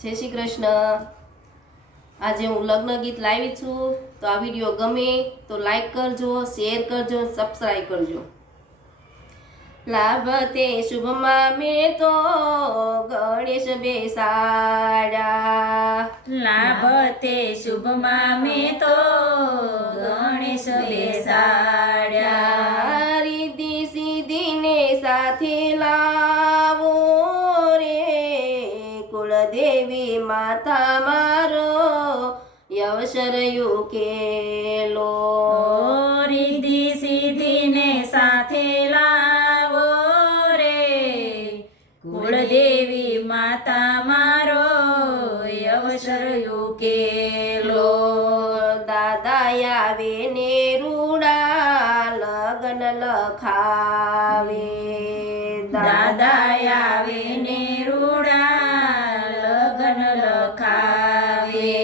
જય શ્રી કૃષ્ણ। આજે હું લગ્ન ગીત લાવી છું, તો આ વિડીયો ગમે તો લાઈક કરજો, શેર કરજો, સબસ્ક્રાઈબ કરજો। લાભતે શુભમાં મેં તો ગણેશ બેસાડ્યા, લાભતે શુભમાં મેં તો ગણેશ બેસાડ્યા। રીધિ સિદ્ધિને સાથે લાવો રે, કુળદેવી માતા મારો અવસર યુકેલો। રીધિ સિદ્ધિને સાથે લાવો રે, કુળદેવી માતા મારો અવસર યુકેલો। દાદા આવે ને રૂડા લગ્ન લખાવે, દાદા આવે ને રૂડા લગ્ન લખાવે।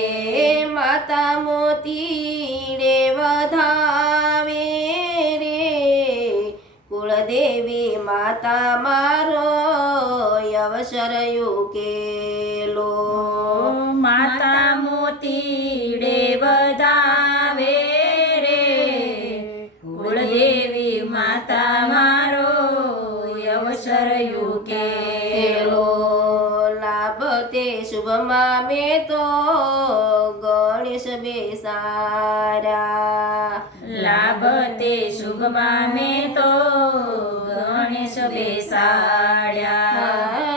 માતા મોતી રે વધાવે રે, કુળદેવી માતા મારો અવસર યુકેલો। માતા મોતીડે વધાવે રે, કુળદેવી માતા મારો અવસર યુકેલો। લાભતે શુભમાં મેં તો ગણેશ બેસાડ્યા, લાભતે શુભમાં મેં તો ગણેશ બેસાડ્યા।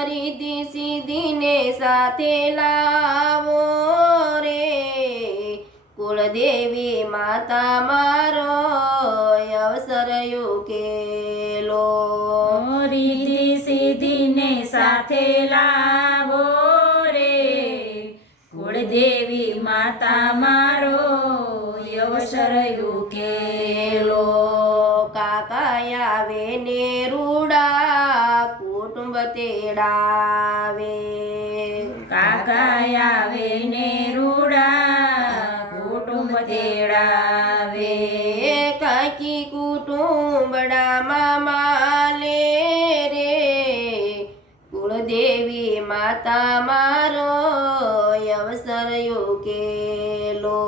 રીધિ સિદ્ધિને સાથે લાવો રે, કુળદેવી માતા મારો અવસર યુકેલો। રીધિ સિદ્ધિને સાથે લાવો રે, કુળદેવી માતા મારો અવસર યુકેલો। કાકા આવે ને રૂડા કુટુંબ તેડાવે, કાકા આવે ને રૂડા કુટુંબ તેડાવે। કાકી કુટુંબડામાં માલે રે, કુળદેવી માતા મારો અવસર યુકેલો।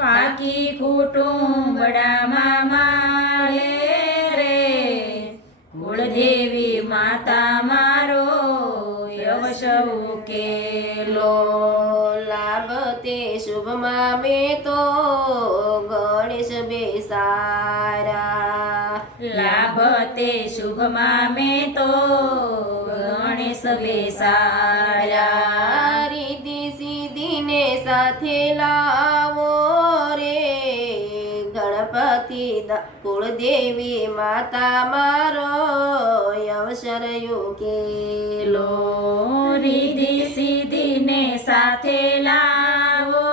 કાકી કુટુંબડામાં માલે રે, કુળદેવી માતા મારો અવસર યુકેલો। લાભતે શુભમાં મેં તો ગણેશ બેસાડ્યા, લાભતે શુભમાં મેં તો ગણેશ બેસાડ્યા। રીધિ સિદ્ધિને સાથે લાવો રે, ગણપતિ કુળદેવી માતા મારો અવસર યુકેલો। રીધિ સિદ્ધિને સાથે લાવો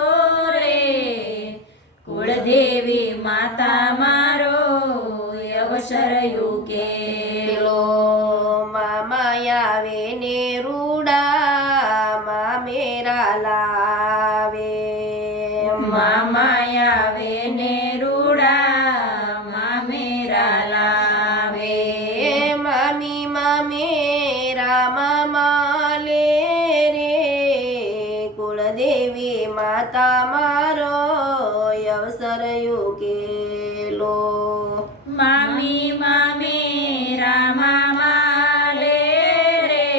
રે, કુળદેવી માતા મારો અવસર યુકેલો। મામા આવે ને રૂડા મામેરા લાવે, મામા આવે ને રૂડા મામેરા લાવે। મામી મામેરા મામાલે રે, કુળદેવી માતા મારો અવસર યુકેલો। મામી મામેરા મામાલે રે,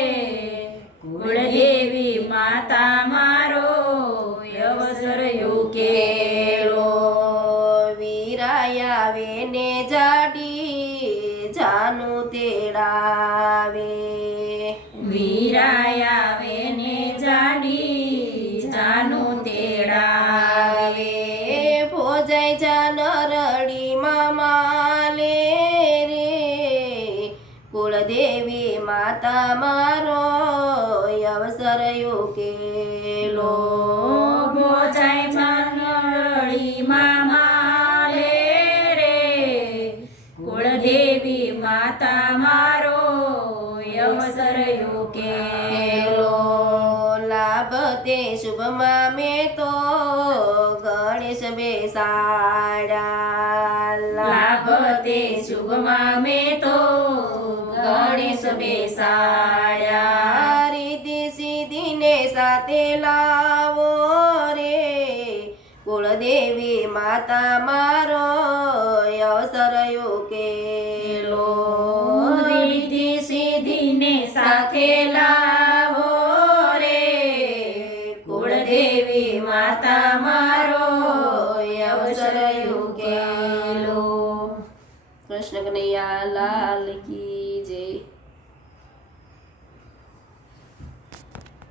કુળદેવી માતા મારો અવસર યુકેલો। વીરાય આવે ને જાડી જાનું તેડાવે, વીરાય આવે ને જાડી જાનું તેડાવે। ભોજાઈ જાન રડી મામાલે રે, કુળદેવી માતા મારો અવસર યુકેલો। ભોજાઈ મંડળી મામાલે રે, કુળદેવી માતા મારો અવસર યુકેલો। લાભતે શુભમાં મેં તો ગણેશ બેસાડ્યા, લાભતે શુભમાં મેં તો ગણેશ બેસાડ્યા। રીધિ સિદ્ધિને સાથે લાવો રે કુળદેવી માતા મારો અવસર ઉકેલો રીતિ સિદ્ધિને સાથે લાવો રે કુળદેવી માતા મારો અવસર ઉકેલો કૃષ્ણ કનૈયા લાલ કી